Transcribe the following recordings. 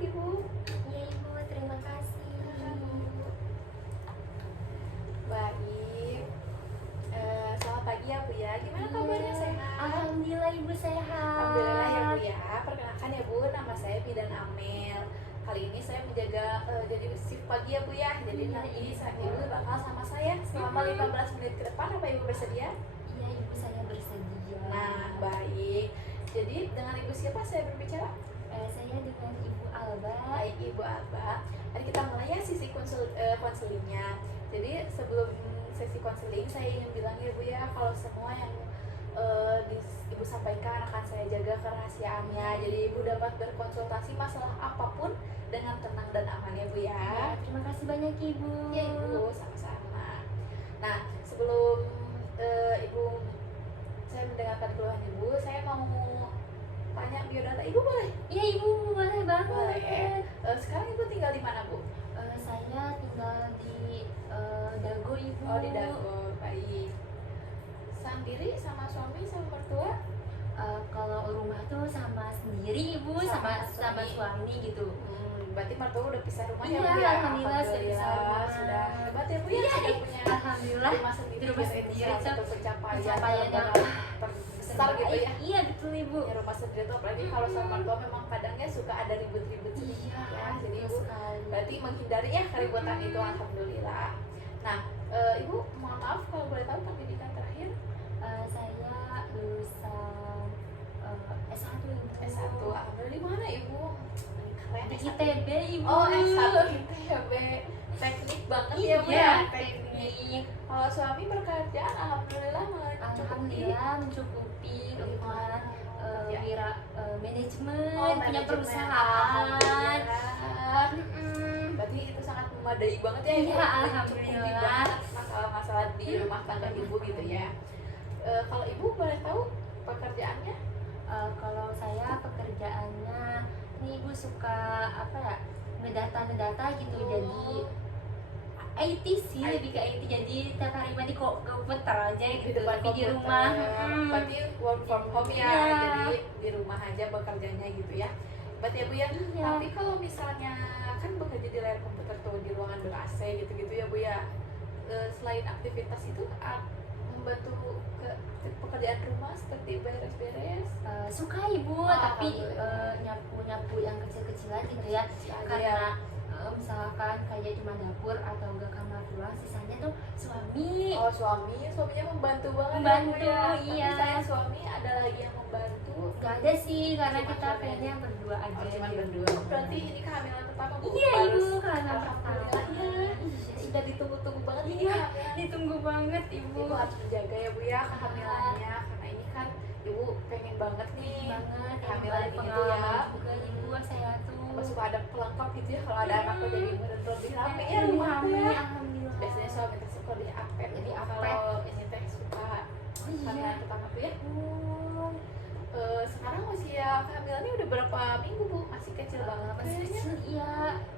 Ibu. Iya Ibu, terima kasih. Baik. Selamat pagi ya Bu ya. Gimana kabarnya, sehat? Alhamdulillah Ibu sehat. Alhamdulillah ya Bu ya. Perkenalkan ya Bu, nama saya Bidan Amel. Kali ini saya menjaga jadi shift pagi ya Bu ya. Jadi Iya, nanti Ibu. Ibu bakal sama saya selama 15 menit ke depan. Apa Ibu bersedia? Iya Ibu, saya bersedia. Nah, baik. Jadi dengan Ibu siapa saya berbicara? Saya dengan Ibu Alba. Baik Ibu Alba. Mari kita mulai ya sisi konselingnya. Jadi sebelum sesi konseling saya ingin bilang ya Bu ya, kalau semua yang Ibu sampaikan akan saya jaga kerahasiaannya. Jadi Ibu dapat berkonsultasi masalah apapun dengan tenang dan aman ya Bu ya. Ya, terima kasih banyak Ibu. Ya Ibu, sama-sama. Nah, sebelum Ibu saya mendengarkan keluhan Ibu, saya mau tanya biodata Ibu boleh? Iya Ibu, boleh banget. Boleh. Sekarang Ibu tinggal di mana Bu? Saya tinggal di Dago Ibu. Oh, di Dago. Baik. Sendiri sama suami sama mertua? Kalau rumah tuh sama sendiri Ibu, Sama sama suami gitu. Berarti mertua udah pisah rumah Iya, ya Bu ya? alhamdulillah sudah pisah rumah. Sudah hebat ya Bu ya, Iya, sudah punya alhamdulillah. rumah sendiri. Di rumah Jadi sendiri, itu salah satu pencapaian yang terbesar gitu ya. Iya betul Ibu. Punya rumah sendiri tuh apalagi kalau sama mertua memang kadangnya suka ada ribut-ribut sedikit Iya, ya. Jadi betul Ibu sekali. berarti menghindari ya keributan itu, alhamdulillah. Nah, Ibu mohon maaf kalau boleh tahu pendidikan terakhir? Saya lulusan S1 Ibu. S1, alhamdulillah. Di mana Ibu? Keren Di S1. ITB Ibu. Oh, S1 ITB. Teknik banget ya Bu Iya, ya, teknik. Kalau suami pekerjaan alhamdulillah mencukupi. Alhamdulillah mencukupi kebutuhan wira manajemen, Oh, punya manajemen, perusahaan. alhamdulillah. Berarti itu sangat memadai banget ya Ibu. Iya, Mencukupi alhamdulillah. banget masalah-masalah di rumah tangga Ibu gitu ya. Kalau Ibu boleh tahu pekerjaannya? Kalau saya pekerjaannya, ini Ibu suka apa ya, ngedata gitu, jadi IT sih, lebih ke IT. Jadi tiap hari mah di komputer aja gitu, tapi di rumah. Berarti work from home ya, Iya. jadi di rumah aja bekerjanya gitu ya. Berarti ya Bu ya. Iya. Tapi kalau misalnya kan bekerja di layar komputer tuh di ruangan ber-AC gitu-gitu ya Bu ya. Selain aktivitas itu membantu ke pekerjaan rumah seperti beres-beres. Suka Ibu, tapi nyapu yang kecil-kecilan gitu ya, karena misalkan kayak cuma dapur atau enggak kamar doang, sisanya tuh suami. Oh, suaminya membantu banget Membantu, ya Bu ya. iya. Tapi saya suami ada lagi yang membantu. Gak ada sih, karena Cuma kita suami. kayaknya berdua aja. Oh, cuma gitu. berdua. Berarti ini kehamilan pertama Bu. Iya Harus- Ibu, karena alhamdulillah ya. Sudah ditunggu-tunggu banget ini Iya, kehamilan. ditunggu banget Ibu. Ibu harus menjaga ya Bu ya kehamilannya, karena ini kan Ibu pengen banget nih Banget, kehamilan ini tuh ya. pengalaman juga Ibu, saya tuh Apa suka ada pelengkap gitu ya, kalau ada anak tuh jadi lebih rame ya lebih rumah tuh rame, ya. alhamdulillah. Biasanya suami teh suka lebih apet, Lebih apet. kalau ini teh suka Oh iya. kehamilan pertama tuh ya. Oh, Sekarang usia kehamilannya udah berapa minggu Bu? Masih kecil banget masih kayaknya. kecil, iya,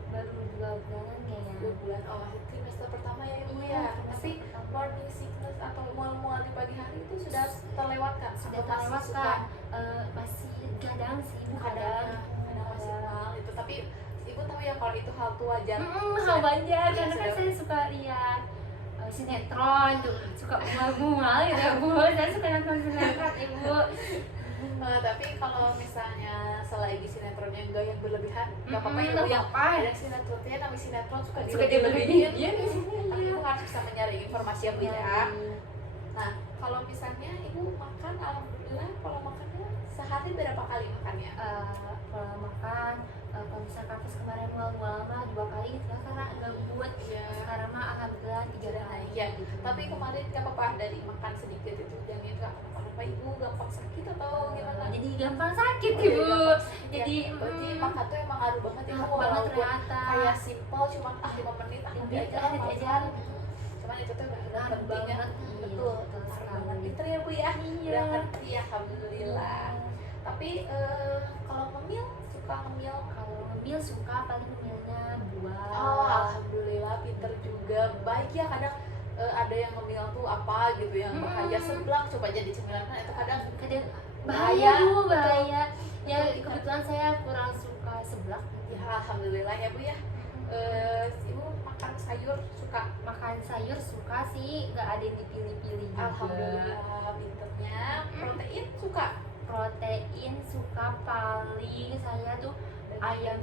baru 2 bulanan kayaknya. 2 bulan. Oh, trimester pertama ya Ibu Iya, ya. trimester Tapi pertama. morning sickness atau mual-mual di pagi hari itu sudah terlewatkan? Sudah Atau masih terlewat suka? kan, masih kadang sih Ibu, kadang masih mal itu, tapi Ibu tahu ya kalau itu hal tuh wajar. hal wajar, karena kan sudah- saya suka lihat sinetron tuh, suka mual-mual gitu ya Bu. Saya suka nonton sinetron Ibu. Tapi kalau misalnya selagi sinetronnya enggak yang berlebihan, nggak apa-apa ya nggak Bu ya. apa-apa. Ada sinetronnya, namanya sinetron suka Suka dilebihin. dilebihin, iya. Tapi Ibu harus bisa mencari informasi ya Bu ya. Nah, kalau misalnya Ibu makan, alhamdulillah kalau makannya sehari berapa kali makannya? Kalau makan, kalau misalkan pas kemarin mual-mual mah 2 kali gitu ya, karena gabut. Iya. Sekarang mah alhamdulillah 3 kali. Iya, gitu. tapi kemarin nggak apa-apa dari makan sedikit itu dan itu nggak kenapa-napa Ibu gampang sakit atau gimana? Jadi gampang sakit Oh, iya, Ibu. gampang sakit ya. Jadi berarti makan tuh emang ngaruh banget ya Bu, ngaruh banget walaupun ternyata. kayak simple cuman 5 menit nanti aja lah Nanti aja. makan. Cuman itu tuh udah Ngaruh penting ya. banget. Betul, Iya, betul ngaruh sekali. banget. Pinter ya Bu ya. Iya. Udah ngerti ya, alhamdulillah. Tapi kalau ngemil suka ngemil? Kalau ngemil suka, paling ngemilnya buah. Oh, alhamdulillah pinter juga. Baik ya, kadang ada yang ngemil tuh apa gitu yang bahaya, seblak coba jadi cemilan kan itu kadang Kadang bahaya, bahaya Bu, betul. bahaya. Ya Betul, kebetulan saya kurang suka seblak. gejolak gitu. Ya alhamdulillah ya Bu ya. Ibu makan sayur suka? Makan sayur suka sih, nggak ada yang dipilih-pilih juga. Alhamdulillah pinternya. Protein suka? Protein suka, paling saya tuh ayam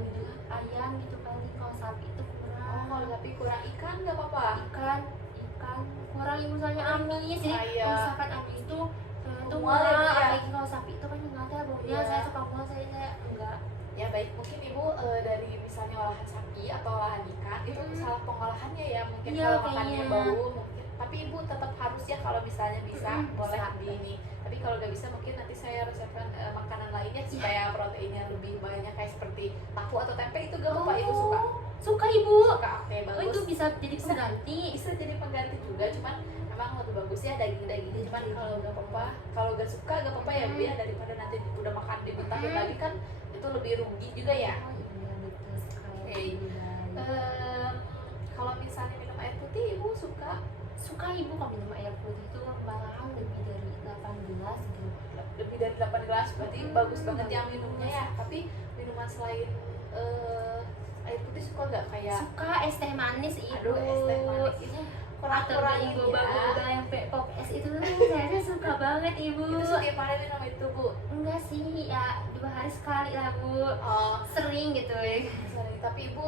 gitu paling. Kalau sapi itu kurang. Kalau sapi kurang, ikan nggak apa-apa? ikan kurang, ibu saya amis. Jadi Ayam. kalau misalkan amis itu saya tuh Mual ya, Bu, ya? apalagi kalau sapi itu kan nggak ada baunya. Iya. Saya suka mual, saya enggak. Ya baik, mungkin Ibu dari misalnya olahan sapi atau olahan ikan itu salah pengolahannya ya, mungkin Iya, kalau makannya kayaknya. bau mungkin, tapi Ibu tetap harus ya kalau misalnya bisa boleh Bisa. di ini, tapi kalau nggak bisa mungkin nanti saya resepkan makanan lainnya supaya proteinnya lebih banyak, kayak seperti tahu atau tempe. Itu gak apa-apa Ibu suka? Suka ibu. Suka, oke Oh, bagus. itu bisa jadi Bisa. pengganti. Bisa jadi pengganti juga, cuman emang lebih bagus ya daging-dagingnya, cuman kalau nggak apa-apa, kalau nggak suka nggak apa-apa ya Bu ya, daripada nanti udah makan dibentahin lagi kan itu lebih rugi juga ya. Oh iya, betul sekali. Oke. Kalau misalnya minum air putih Ibu suka? Suka ibu kalau minum air putih itu malahan lebih dari 8 gelas gitu. Lebih dari 8 gelas berarti bagus banget ya minumnya ya. Bagus. Tapi minuman selain air putih suka nggak, kayak Suka es teh manis ibu. aduh es teh manis itu kurang-kurangin ibu ya. boba yang pop es itu saya suka banget ibu. Itu setiap hari minum itu Bu? Enggak sih, ya 2 hari sekali lah bu. Oh, Sering gitu ya. sorry, tapi Ibu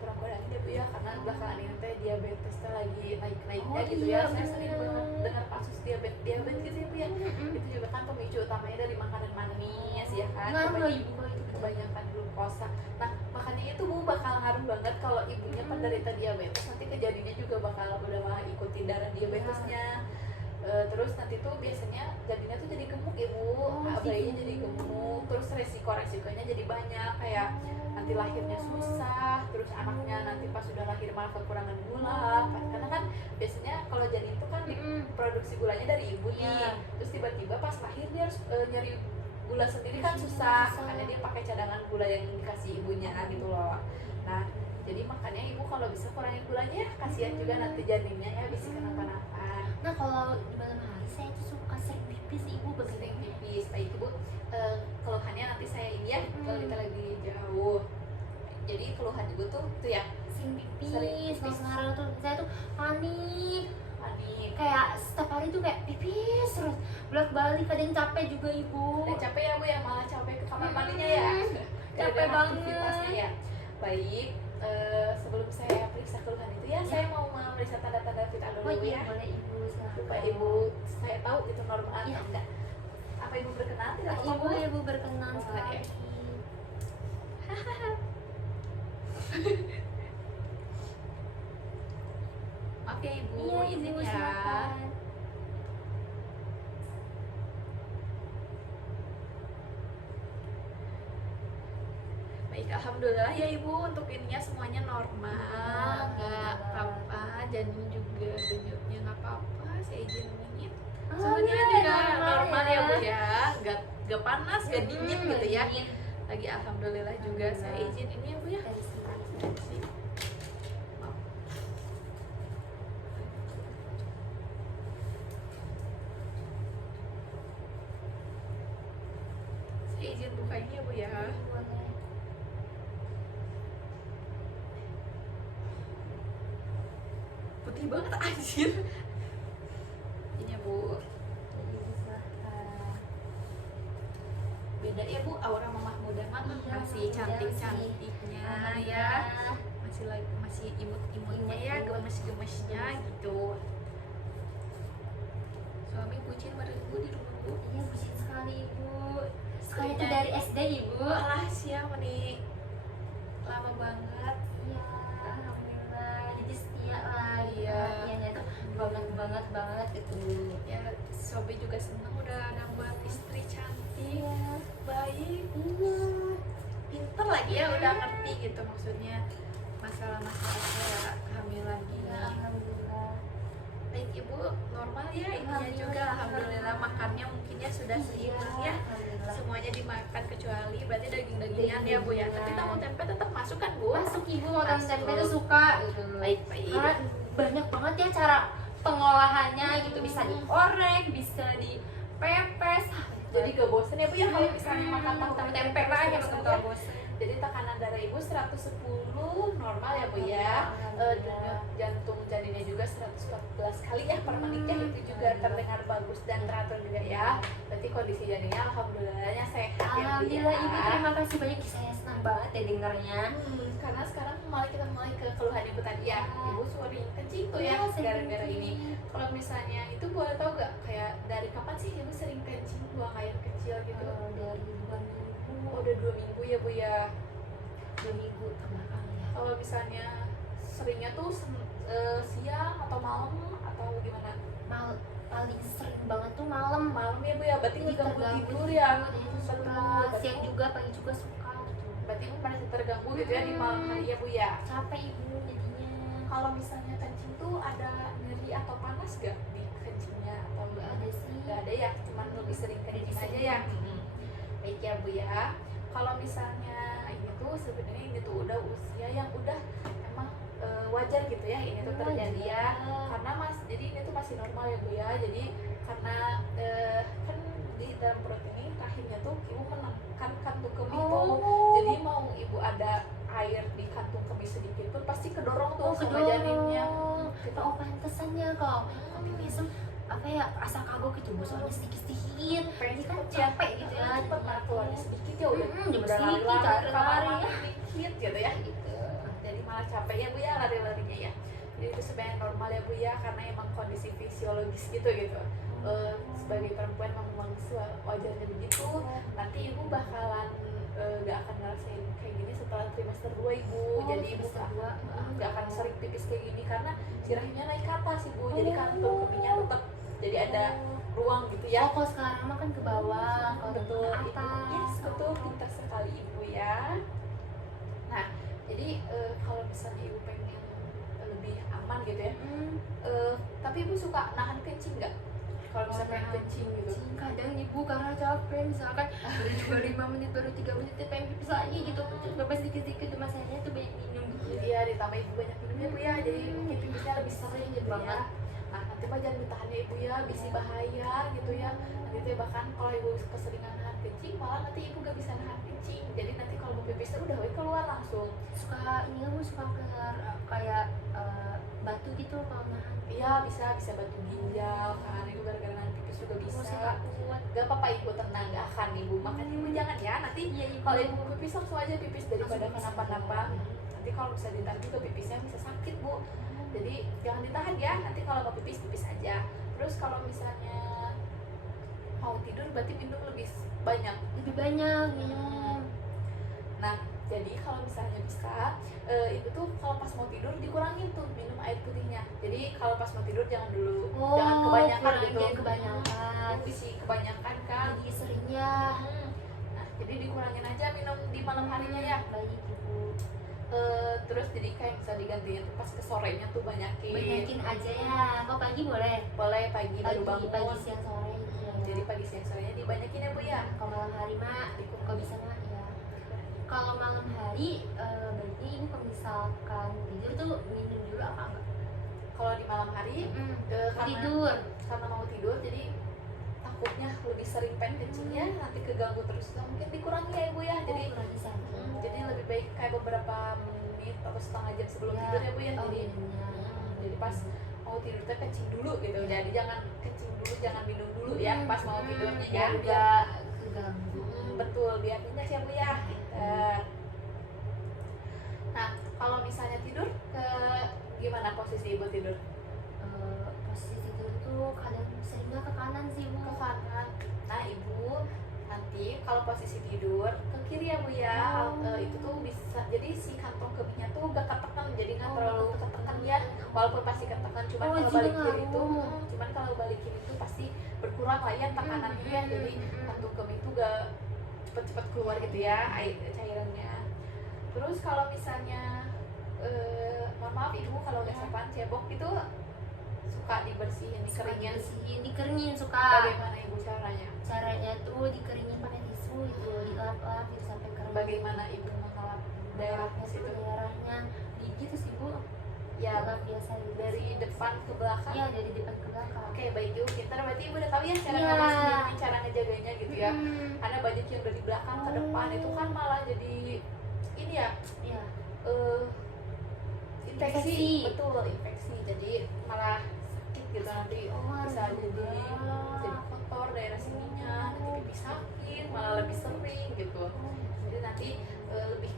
kurang-kurangin deh Bu ya, karena belakangan ini teh diabetesnya lagi naik-naiknya Oh, gitu iya, ya. Saya sering bener. banget dengar kasus diabetes gitu ya Bu ya. Itu juga kan pemicu utamanya dari makanan manis ya kan. Ngaruh loh ibu kalau itu. Kebanyakan glukosa. Nah, makanya itu Bu bakal ngaruh banget kalau ibunya penderita diabetes, nanti kejadiannya juga bakal udah malah ikutin darah diabetesnya. Terus nanti tuh biasanya jadinya tuh jadi gemuk ibu, bayinya jadi gemuk, terus resikonya jadi banyak, kayak nanti lahirnya susah, terus anaknya nanti pas sudah lahir malah kekurangan gula, karena kan biasanya kalau jadi itu kan produksi gulanya dari ibu nih, Iya. terus tiba-tiba pas lahir dia harus nyari gula sendiri kan susah, makanya dia pakai cadangan gula yang dikasih ibunya gitu loh. Nah, jadi makanya ibu kalau bisa kurangin gulanya, kasihan juga nanti janinnya ya bisa kenapa-napa. Nah kalau di malam hari saya tuh suka sering pipis ibu, Sering pipis, baik ibu. Keluhannya nanti saya ini ya, kalau kita lagi jauh. Jadi keluhan ibu tuh ya sering pipis. Sering pipis. Kalau sekarang tuh saya tuh panik, panik. kayak setiap hari tuh kayak pipis terus bolak-balik, kadang capek juga ibu. Dan capek ya bu ya, malah capek ke kamar mandinya ya. Capek Gara-gara aktivitasnya banget. ya. Baik, sebelum saya periksa keluhan itu ya, saya mau memeriksa tanda-tanda vital Oh dulu iya ya. boleh ibu, silakan. Supaya ibu saya tahu itu normal Iya. atau enggak. Apa ibu berkenan tidak Ibu apa-apa? ibu berkenan Boleh. sekali. Maaf ya ibu, Iya izin ibu, ya. silakan. Baik, alhamdulillah ya ibu, untuk ininya semuanya normal, nggak apa-apa, janin juga denyutnya nggak apa-apa, saya izinin. Suhunya juga normal ya bu ya, nggak panas, nggak dingin gitu ya. Lagi alhamdulillah juga, saya izin ini ya bu ya. Dari sini. Maaf. Saya izin buka ini ya bu ya. Boleh. Putih banget anjir. Ini ya bu. Ibu silakan. Beda ya bu, aura mamah muda mah Iya, masih muda cantik-cantiknya sih. ya, masih imut-imutnya ya, gemes-gemesnya gitu. Suami bucin bareng ibu di rumah bu. Iya bucin sekali ibu. Sekali itu Iya. dari SD ibu. Alah siapa nih, lama banget. Iya, alhamdulillah. Jadi setia lah. Iya. Perhatiannya tuh banget gitu. Ya Sobi juga seneng udah nambah istri cantik, Iya. baik, Iya. pinter lagi ya, udah ngerti gitu maksudnya masalah-masalah kayak kehamilan gini. Iya, alhamdulillah. Baik ibu, normal ya ininya juga, alhamdulillah. Makannya mungkinnya sudah seimbang ya, Alhamdulillah. semuanya dimakan kecuali berarti daging-dagingan ya bu ya. Tapi tahu tempe tetap masuk kan bu? Masuk ibu, makan Masuk. tempe itu suka gitu. Baik baik. Karena banyak banget ya cara pengolahannya gitu, bisa diorek, bisa dipepes. Jadi gak bosen ya bu ya kalau misalnya makan tahu tempe banyak terus banget ya? gak bosen. Jadi tekanan darah ibu 110 normal ya Bu ya. Denyut jantung janinnya juga 114 kali ya per menitnya, itu juga terdengar bagus dan teratur juga ya. Berarti kondisi janinnya alhamdulillahnya sehat ya Bu ya. Alhamdulillah Ibu, terima kasih banyak. Saya senang banget ya dengarnya. Karena sekarang kita mulai ke keluhan ibu tadi ya. Ibu sering kencing tuh ya Iya, gara-gara sering ini. Kalau misalnya itu boleh tahu gak kayak dari kapan sih ibu sering kencing buang air kecil gitu? Dari 2 minggu. Oh, udah 2 minggu ya Bu ya. 2 minggu terbelakang ya. Kalau misalnya seringnya tuh siang atau malam atau gimana? Paling sering banget tuh malam. Malam ya Bu ya, berarti Jadi ngeganggu terganggu tidur tidur, ya. jadi itu Betul, suka berarti- siang juga, pagi juga suka gitu. Berarti ibu merasa terganggu gitu ya di malam hari ya Bu ya. Capek Ibu jadinya. Kalau misalnya kencing tuh ada nyeri atau panas gak di kencingnya atau Nggak ada sih. Nggak ada ya, cuman lebih sering kencing aja ya. Baik ya Bu ya. Kalau misalnya ini tuh sebenarnya ini tuh udah usia yang udah emang wajar gitu ya ini tuh terjadi ya. Karena jadi ini tuh masih normal ya Bu ya. Jadi karena kan di dalam perut ini rahimnya tuh ibu menekan kantung kemih tuh. Jadi mau ibu ada air di kantung kemih sedikit pun pasti kedorong tuh sama janinnya. Gitu. Oh, pantesannya kalau mesem apa ya, asa kagok gitu, soalnya sedikit-sedikit. Pengen Ini kan cepet ya, capek gitu ya. cepet nah keluarnya sedikit ya udah Jam udah sedikit, lari-lari lari-lari ya. dikit gitu ya. Gitu. Jadi malah capek ya Bu ya lari-larinya ya. Jadi itu sebenarnya normal ya Bu ya, karena emang kondisi fisiologis gitu. Sebagai perempuan memang wajarnya begitu. Nanti ibu bakalan gak akan ngerasain kayak gini setelah trimester 2 ibu. Jadi ibu gak akan sering pipis kayak gini karena si rahimnya naik ke atas ibu. Jadi kantung kemihnya tetap jadi ada ruang gitu ya. Oh, kalau sekarang mah kan ke bawah, kalau Betul, ke Ibu. atas. Yes, betul, pintar sekali ibu ya. Nah, jadi kalau misalnya ibu pengen lebih aman gitu ya, tapi ibu suka nahan kencing nggak? Kalau misalnya pengen kencing gitu. Kadang Ibu karena capek, misalkan baru juga 5 menit, baru 3 menit ya pengen pipis lagi gitu. Bebas dikit-dikit, cuma sayangnya tuh banyak minum gitu. Iya, ditambah ibu banyak minum ya Bu ya, jadi mungkin pipisnya lebih sering gitu Banget. ya. Nah, nanti mah jangan ditahan ya ibu ya, bisa bahaya gitu ya. Nanti tuh bahkan kalau ibu keseringan nahan kencing, malah nanti ibu gak bisa nahan kencing. Jadi nanti kalau mau pipis udah keluar langsung. Suka ini Ibu suka keluar kayak batu gitu kalau nahan. Iya, bisa batu ginjal kan, ibu gara-gara nahan pipis juga bisa. Suka kuat. Gak apa-apa ibu, tenang, gak akan ibu. Makanya ibu jangan ya, nanti Iya, Ibu. kalau ibu mau pipis langsung aja pipis daripada Langsung kenapa-napa. Nanti kalau bisa ditahan juga pipisnya bisa sakit Bu. Jadi jangan ditahan ya, nanti kalau mau pipis aja. Terus kalau misalnya mau tidur berarti minum lebih banyak. Lebih banyak minum. Nah, jadi kalau misalnya bisa, ibu tuh kalau pas mau tidur dikurangin tuh minum air putihnya. Jadi kalau pas mau tidur jangan dulu, jangan kebanyakan gitu. Jangan kebanyakan. Isi kebanyakan kan. Jadi seringnya Nah, jadi dikurangin aja minum di malam harinya ya. baik Ibu. Terus jadi kayak bisa digantiin pas ke sorenya tuh Banyakin aja ya. Kok pagi boleh? boleh pagi baru Pagi, bangun. pagi siang sore gitu ya. Jadi pagi siang sorenya dibanyakin ya Bu ya. Kalau malam hari mah kok bisa mah ya. Kalau malam hari berarti Ibu kalau misalkan tidur tuh minum dulu apa enggak? Kalau di malam hari karena Tidur. mau tidur jadi takutnya lebih sering pengen kencingnya nanti keganggu terus. Nah, mungkin dikurangi ya Ibu ya. Jadi lagi sakit. jadi lebih baik kayak beberapa menit atau setengah jam sebelum tidur ya Bu ya. Oh, Jadi iya. jadi pas mau tidur tuh kencing dulu gitu. Jadi jangan kencing dulu, jangan minum dulu ya pas mau tidurnya ya. Biar udah keganggu. Betul, biar nyenyak ya Bu ya. Pinter. Nah, kalau misalnya tidur gimana posisi ibu tidur? Posisi tidur tuh kadang seringnya ke kanan sih Bu. Ke kanan. Nah, ibu nanti kalau posisi tidur ke kiri ya Bu ya. Itu tuh bisa jadi si kantong kemihnya tuh gak ketekan, jadi nggak terlalu ketekan ya. Walaupun pasti ketekan, cuman kalau jadi balik kiri itu ngaruh. cuman kalau balik kiri itu pasti berkurang lah ya tekanannya ya. Jadi kantung kemih itu gak cepet-cepet keluar gitu ya cairannya. Terus kalau misalnya mohon maaf ibu kalau nggak sopan cebok itu suka dibersihin, dikeringin. Dikeringin suka. Bagaimana ibu caranya? Caranya tuh dikeringin pakai tisu itu, dilap-lap gitu sampai kering. Bagaimana ibu mengelap daerahnya situ? Daerahnya di gitu sih Bu. Ya, Lap biasa gitu. dari depan ke belakang. Iya, dari depan ke belakang. Oke, baik ibu pintar. Berarti ibu udah tahu ya cara Iya. ngebersihin, cara ngejaganya gitu ya. Hmm. Karena banyak yang dari belakang ke depan itu kan malah jadi ini ya ya eh, infeksi. Infeksi. Betul, infeksi, jadi malah sakit gitu nanti, bisa jadi kotor daerah sininya, nanti pipi sakit malah lebih sering gitu. Jadi nanti lebih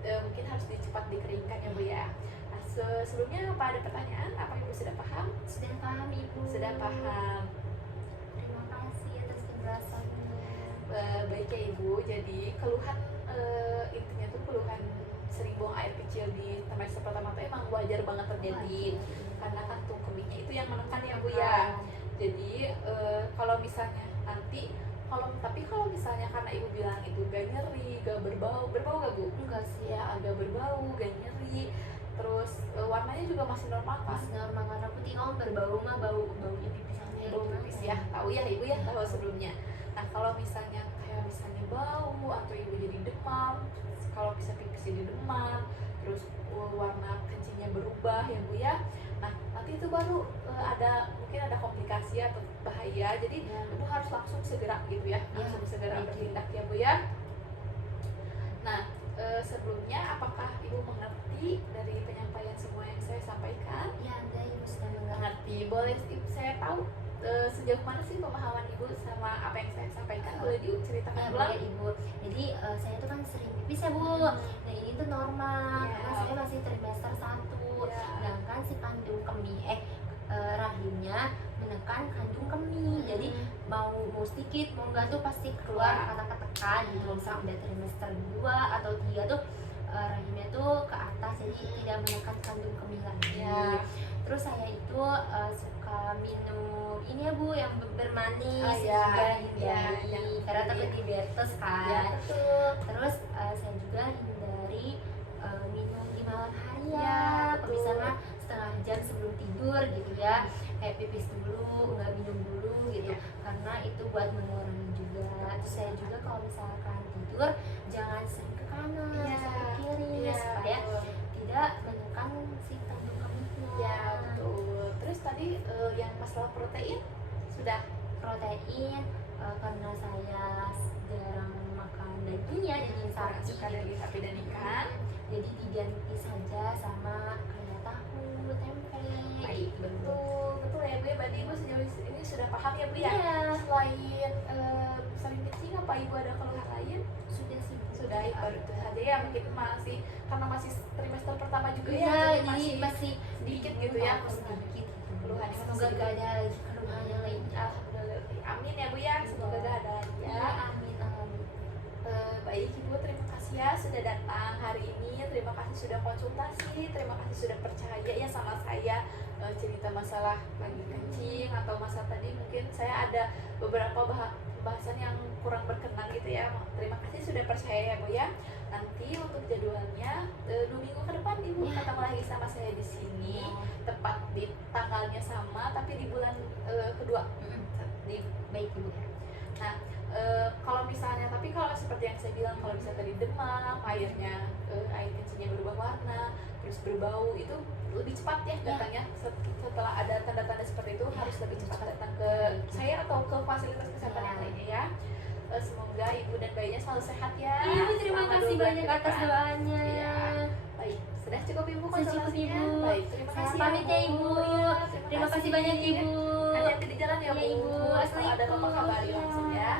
mungkin harus cepat dikeringkan ya Bu ya. Nah, sebelumnya apa ada pertanyaan? Apa Ibu sudah paham? sudah paham Ibu. Sudah paham. Terima kasih atas penjelasannya. Baik ya Ibu, jadi keluhan intinya tuh keluhan sering buang air kecil di trimester pertama itu emang wajar banget terjadi karena kantung kemihnya itu yang menekan ya Bu ya. Jadi kalau misalnya nanti kalau misalnya karena Ibu bilang itu gak nyeri, gak berbau gak Bu? Enggak sih, Ya agak berbau, gak nyeri, terus warnanya juga masih normal kan? masih normal karena putih om berbau mah baunya pipis aja Bau pipis ya, tahu ya Ibu ya, tahu sebelumnya. Nah kalau misalnya kayak misalnya bau atau Ibu jadi demam, kalau bisa pipis jadi demam, terus warna kencingnya berubah ya Bu ya. Nah nanti itu baru mungkin ada komplikasi atau bahaya, jadi Ya. Ibu harus langsung segera gitu ya, langsung segera bertindak ya Bu ya. Nah sebelumnya apakah Ibu mengerti dari penyampaian semua yang saya sampaikan? Ya, enggak Ibu sudah mengerti. Mengerti, boleh saya tahu sejauh mana sih pemahaman Ibu sama apa yang saya sampaikan? Boleh diceritakan Ya ulang? boleh Ibu. Jadi saya tuh kan sering pipis ya Bu. Nah ini tuh normal Ya. karena saya masih trimester 1. Ya. Sedangkan si kandung kemih rahimnya menekan kandung kemih. Jadi mau sedikit mau enggak tuh pasti keluar kata-kata gitu. Misal udah trimester 2 atau 3 tuh rahimnya tuh ke atas jadi tidak menekan kandung kemih lagi. Ya. Terus saya itu suka minum ini ya Bu yang bermanis Ya. juga Ya, hindari yang- karena takut diabetes kan. Ya betul. Terus saya juga hindari minum di malam hari Ya, ya. Kalau betul. bisa mah setengah jam sebelum tidur gitu ya. Kayak pipis dulu, nggak minum dulu gitu. Ya. Karena itu buat mengurangi juga. Terus saya juga kalau misalkan tidur jangan sering ke kanan, Ya. sering ke kiri Ya, supaya betul. tidak menekan si kandung kemihnya. Ya betul. Terus tadi yang masalah protein sudah. Protein karena saya jarang makan daging ya, daging sapi. Suka dari sapi dan ikan. Jadi diganti saja sama kayak tahu, tempe. Baik, betul ya Bu ya. Berarti Ibu sejauh ini sudah paham ya Bu ya. Iya, Selain sering kencing, apa Ibu ada keluhan lain? sudah sih. Sudah baru itu saja ya, mungkin masih karena masih trimester pertama juga ya, Iya, jadi jadi masih sedikit gitu ya sedikit. keluhannya. Semoga gak ada lagi keluhan yang lain. Alhamdulillah. Amin ya Bu ya, semoga gak ada lagi Ya, ya. amin, amin. Baik Ibu, terima kasih ya sudah datang hari ini, terima kasih sudah konsultasi, terima kasih sudah percaya ya sama saya, cerita masalah lagi kencing atau masa tadi mungkin saya ada beberapa bahasan yang kurang berkenan gitu ya. Terima kasih sudah percaya ya Bu ya. Nanti untuk jadwalnya 2 minggu ke depan Ibu Ya. ketemu lagi sama saya di sini, tepat di tanggalnya sama tapi di bulan kedua di Baik Ibu. Nah, kalau misalnya, tapi kalau seperti yang saya bilang, kalau misalnya tadi demam, air kencingnya berubah warna, terus berbau, itu lebih cepat ya datangnya. Setelah ada tanda-tanda seperti itu, harus lebih cepat datang ke saya atau ke fasilitas kesehatan yang lainnya ya. Semoga ibu dan bayinya selalu sehat ya. Ibu terima Selama kasih 2 bulan banyak ke atas depan. doanya. Iya. Baik, sudah cukup ibu Sudah cukup, konsultasinya. Ibu. Baik, terima Saya kasih pamit ya, Bu. Ibu. Iya, Terima kasih banyak Ibu. Hati-hati di jalan ya Iya, Bu. Ibu. Kalau ada apa-apa kabari Assalamualaikum. langsung ya.